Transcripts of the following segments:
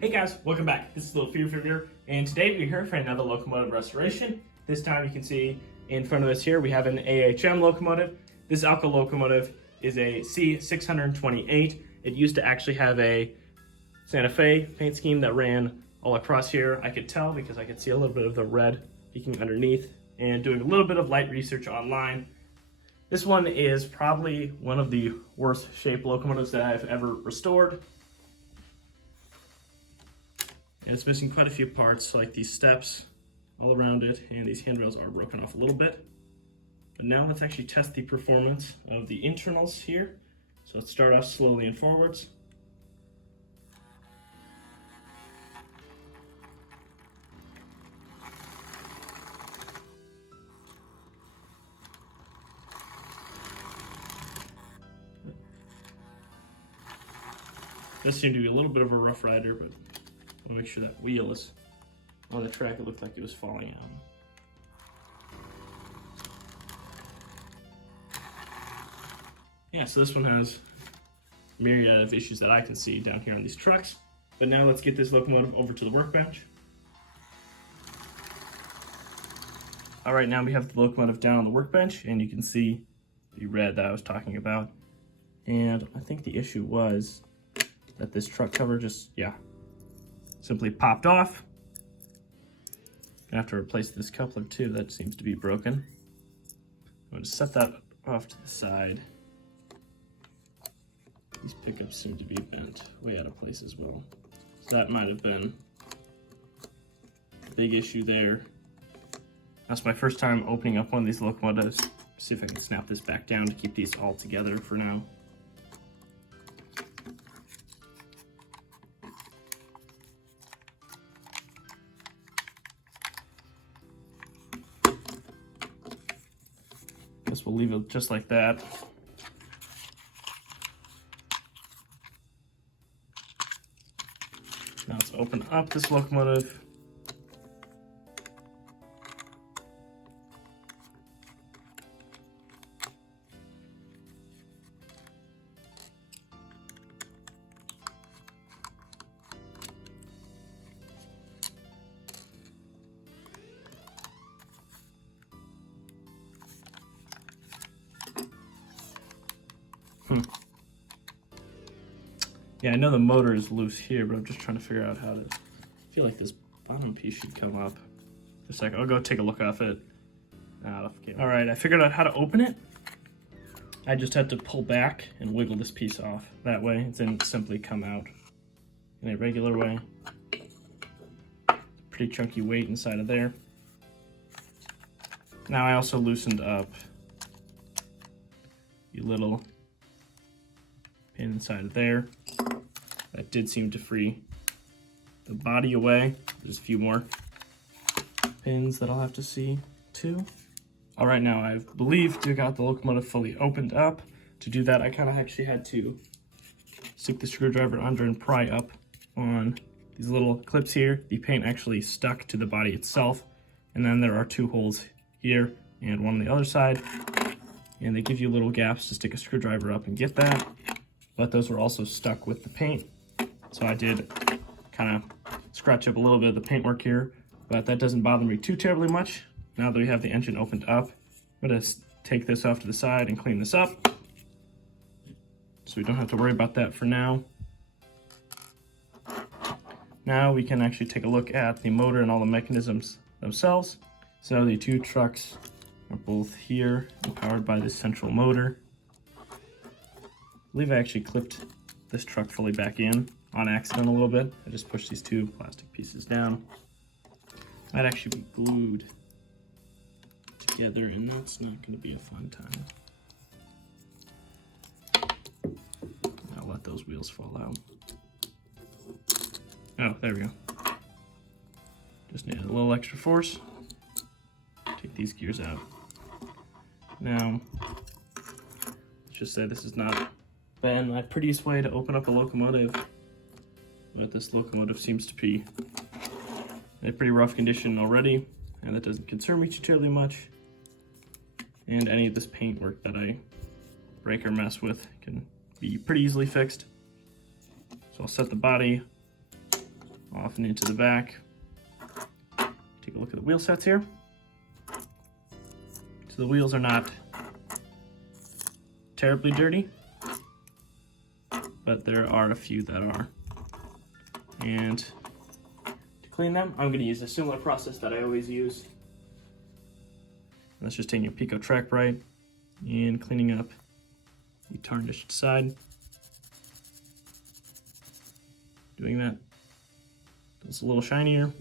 Hey guys, welcome back. This is Thelefevrefever, and today we're here for another locomotive restoration. This time you can see in front of us here we have an AHM locomotive. This Alco locomotive is a C-628. It used to actually have a Santa Fe paint scheme that ran all across here. I could tell because I could see a little bit of the red peeking underneath, and doing a little bit of light research online. This one is probably one of the worst shaped locomotives that I've ever restored. And it's missing quite a few parts, like these steps all around it, and these handrails are broken off a little bit. But now let's actually test the performance of the internals here. So let's start off slowly and forwards. Does seem to be a little bit of a rough rider, but I'll make sure that wheel is on the track. It looked like it was falling out. Yeah, so this one has a myriad of issues that I can see down here on these trucks. But now let's get this locomotive over to the workbench. All right, now we have the locomotive down on the workbench, and you can see the red that I was talking about. And I think the issue was that this truck cover just, simply popped off. Gonna have to replace this coupler too, that seems to be broken. I'm gonna set that off to the side. These pickups seem to be bent way out of place as well. So that might have been a big issue there. That's my first time opening up one of these locomotives. See if I can snap this back down to keep these all together for now. Guess we'll leave it just like that. Now let's open up this locomotive. Yeah, I know the motor is loose here, but I'm just trying to figure out how to... I feel like this bottom piece should come up. Just a second, I'll go take a look off it. All right, I figured out how to open it. I just had to pull back and wiggle this piece off. That way, it didn't simply come out in a regular way. Pretty chunky weight inside of there. Now I also loosened up the little pin inside of there. That did seem to free the body away. There's a few more pins that I'll have to see too. All right, now I believe I got the locomotive fully opened up. To do that, I kind of actually had to stick the screwdriver under and pry up on these little clips here. The paint actually stuck to the body itself. And then there are two holes here and one on the other side. And they give you little gaps to stick a screwdriver up and get that. But those were also stuck with the paint. So I did kind of scratch up a little bit of the paintwork here, but that doesn't bother me too terribly much. Now that we have the engine opened up, I'm gonna take this off to the side and clean this up. So we don't have to worry about that for now. Now we can actually take a look at the motor and all the mechanisms themselves. So the two trucks are both here and powered by this central motor. I believe I actually clipped this truck fully back in on accident a little bit. I just pushed these two plastic pieces down. Might actually be glued together, and that's not going to be a fun time. I'll let those wheels fall out. Oh, there we go. Just need a little extra force. Take these gears out. Now, let's just say this is not been my prettiest way to open up a locomotive, but this locomotive seems to be in a pretty rough condition already, and that doesn't concern me too terribly much. And any of this paintwork that I break or mess with can be pretty easily fixed. So I'll set the body off and into the back. Take a look at the wheel sets here. So the wheels are not terribly dirty, but there are a few that are. And to clean them, I'm going to use a similar process that I always use. That's just taking a Pico Track Bright and cleaning up the tarnished side. Doing that, it's a little shinier.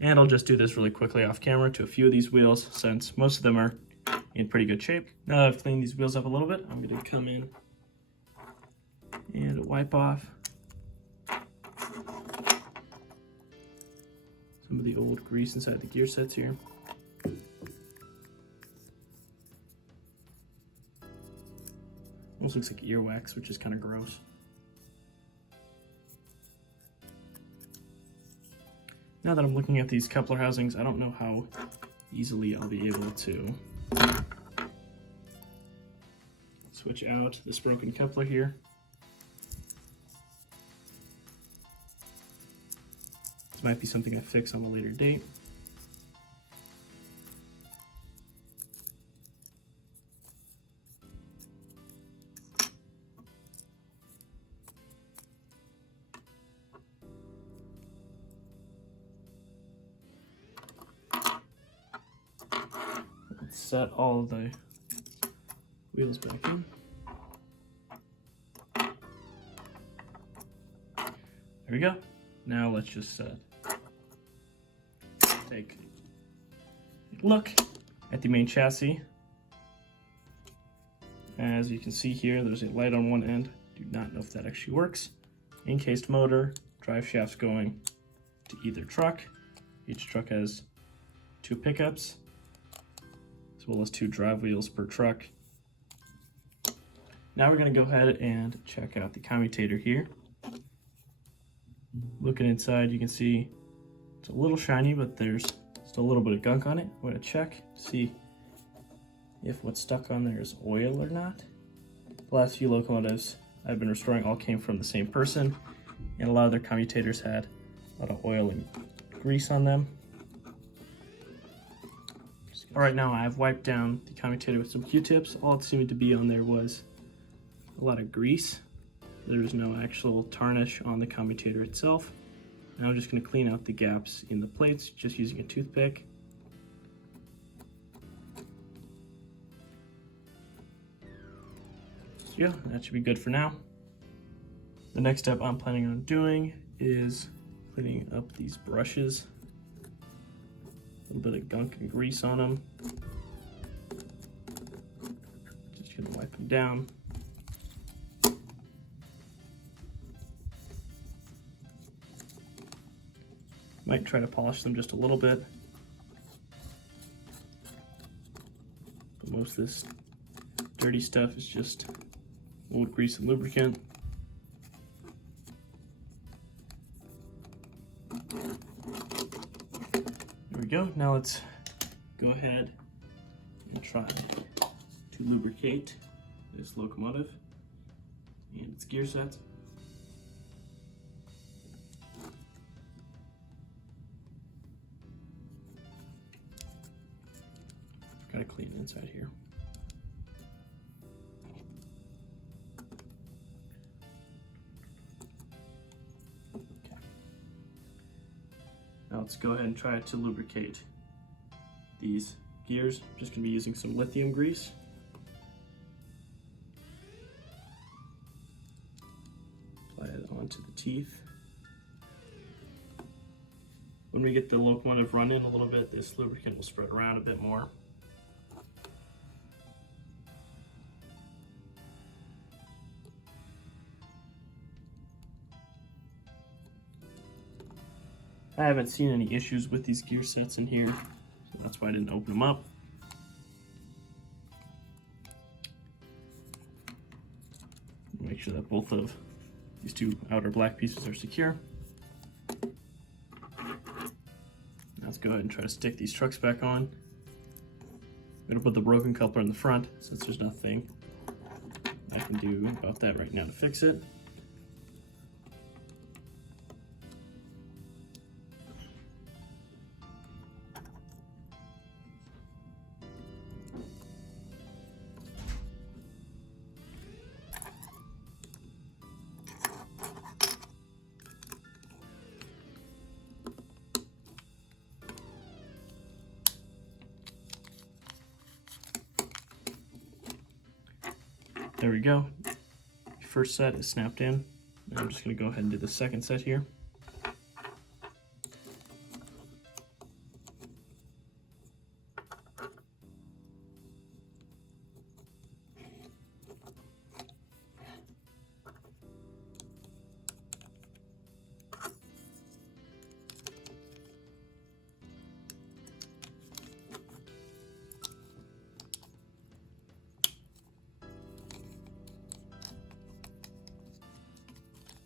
And I'll just do this really quickly off camera to a few of these wheels since most of them are in pretty good shape. Now that I've cleaned these wheels up a little bit, I'm going to come in and wipe off some of the old grease inside the gear sets here. Almost looks like earwax, which is kind of gross. Now that I'm looking at these coupler housings, I don't know how easily I'll be able to switch out this broken coupler here. This might be something I fix on a later date. Let's set all of the wheels back in. There we go. Now let's just take a look at the main chassis. As you can see here, there's a light on one end. Do not know if that actually works. Encased motor, drive shafts going to either truck. Each truck has 2 pickups, as well as 2 drive wheels per truck. Now we're going to go ahead and check out the commutator here. Looking inside, you can see it's a little shiny, but there's still a little bit of gunk on it. I'm going to check to see if what's stuck on there is oil or not. The last few locomotives I've been restoring all came from the same person, and a lot of their commutators had a lot of oil and grease on them. Alright, now I've wiped down the commutator with some Q-tips. All it seemed to be on there was a lot of grease. There's no actual tarnish on the commutator itself. Now I'm just going to clean out the gaps in the plates just using a toothpick. So yeah, that should be good for now. The next step I'm planning on doing is cleaning up these brushes. A little bit of gunk and grease on them. Just going to wipe them down. Might try to polish them just a little bit. But most of this dirty stuff is just old grease and lubricant. There we go. Now let's go ahead and try to lubricate this locomotive and its gear sets. Gotta clean the inside here. Okay. Now let's go ahead and try to lubricate these gears. I'm just gonna be using some lithium grease. Apply it onto the teeth. When we get the locomotive running a little bit, this lubricant will spread around a bit more. I haven't seen any issues with these gear sets in here, so that's why I didn't open them up. Make sure that both of these 2 outer black pieces are secure. Let's go ahead and try to stick these trucks back on. I'm going to put the broken coupler in the front since there's nothing I can do about that right now to fix it. There we go. First set is snapped in. Now I'm just going to go ahead and do the second set here.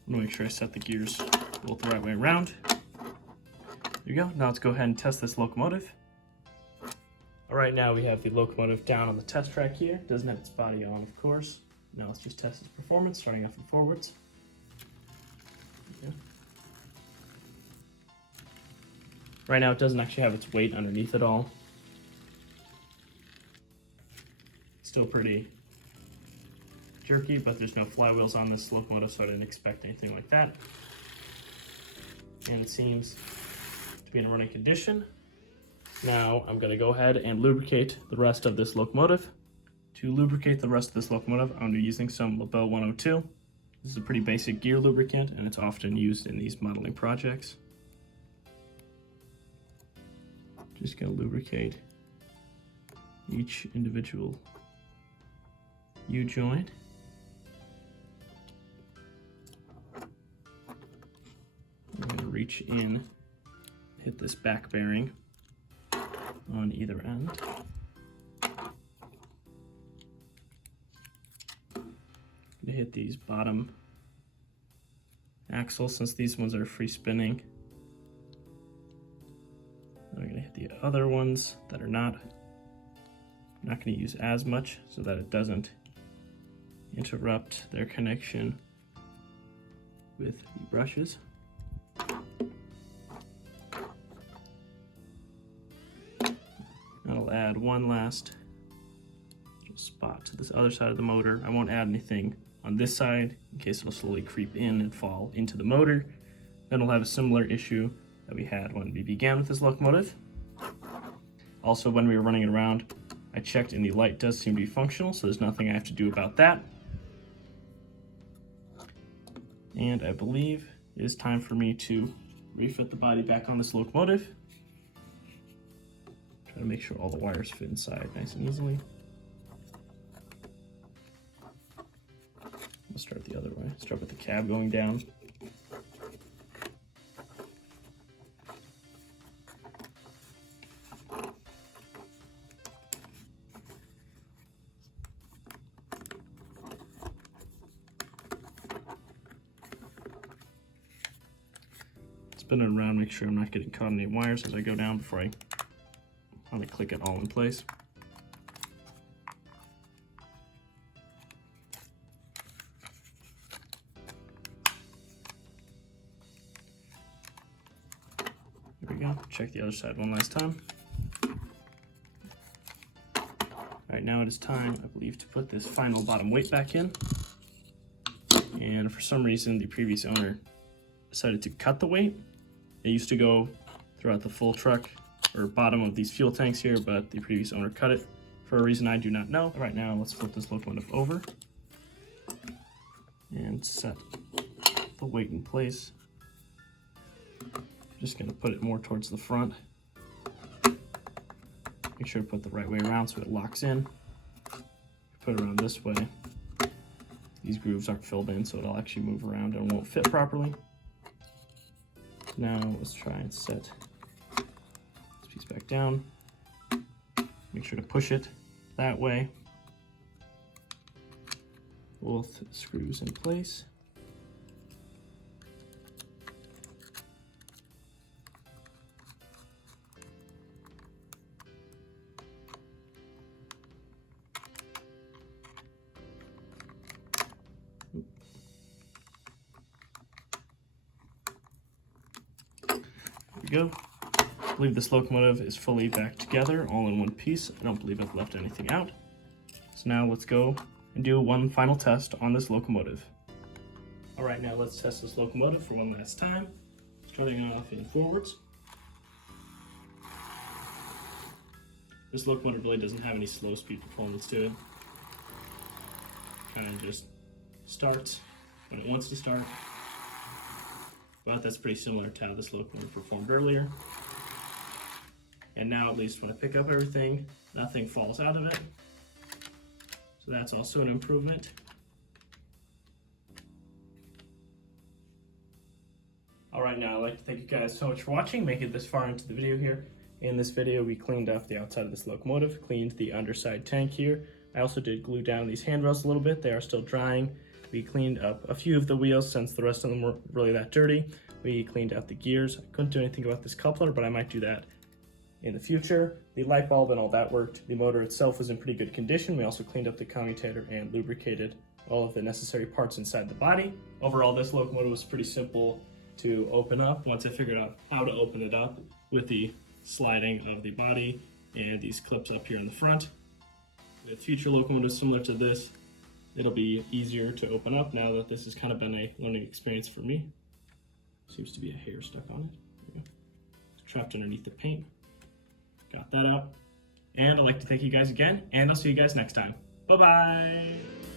I'm gonna make sure I set the gears both the right way around. There you go. Now let's go ahead and test this locomotive. All right, now we have the locomotive down on the test track here. Doesn't have its body on, of course. Now let's just test its performance, starting off and forwards. Right now it doesn't actually have its weight underneath it all. It's still pretty jerky, but there's no flywheels on this locomotive, so I didn't expect anything like that. And it seems to be in running condition. Now I'm going to go ahead and lubricate the rest of this locomotive. To lubricate the rest of this locomotive, I'm going to be using some lube 102. This is a pretty basic gear lubricant, and it's often used in these modeling projects. Just going to lubricate each individual U-joint. I'm going to reach in, hit this back bearing on either end. I'm going to hit these bottom axles since these ones are free spinning. I'm going to hit the other ones that are not. I'm not going to use as much so that it doesn't interrupt their connection with the brushes. I'll add one last little spot to this other side of the motor. I won't add anything on this side in case it'll slowly creep in and fall into the motor. Then we'll have a similar issue that we had when we began with this locomotive. Also, when we were running it around, I checked and the light does seem to be functional, so there's nothing I have to do about that. And I believe it is time for me to refit the body back on this locomotive. Try to make sure all the wires fit inside nice and easily. We'll start the other way. Start with the cab going down. Spin it around, make sure I'm not getting caught in any wires as I go down before I finally click it all in place. There we go. Check the other side one last time. All right, now it is time, I believe, to put this final bottom weight back in. And for some reason, the previous owner decided to cut the weight. It used to go throughout the full truck or bottom of these fuel tanks here, but the previous owner cut it for a reason I do not know. All right, now let's flip this locomotive over and set the weight in place. Just gonna put it more towards the front. Make sure to put the right way around so it locks in. Put it around this way. These grooves aren't filled in, so it'll actually move around and won't fit properly. Now let's try and set this piece back down. Make sure to push it that way. Both screws in place. Go. I believe this locomotive is fully back together, all in one piece. I don't believe I've left anything out. So now let's go and do one final test on this locomotive. All right, now let's test this locomotive for one last time. Starting off in forwards. This locomotive really doesn't have any slow speed performance to it. kind of just starts when it wants to start. But that's pretty similar to how this locomotive performed earlier. And now at least when I pick up everything, nothing falls out of it. So that's also an improvement. Alright, now I'd like to thank you guys so much for watching, making it this far into the video here. In this video, we cleaned up the outside of this locomotive, cleaned the underside tank here. I also did glue down these handrails a little bit. They are still drying. We cleaned up a few of the wheels since the rest of them were really that dirty. We cleaned out the gears. I couldn't do anything about this coupler, but I might do that in the future. The light bulb and all that worked. The motor itself was in pretty good condition. We also cleaned up the commutator and lubricated all of the necessary parts inside the body. Overall, this locomotive was pretty simple to open up once I figured out how to open it up with the sliding of the body and these clips up here in the front. With future locomotives similar to this, it'll be easier to open up now that this has kind of been a learning experience for me. Seems to be a hair stuck on it. There we go. It's trapped underneath the paint. Got that out. And I'd like to thank you guys again, and I'll see you guys next time. Bye-bye!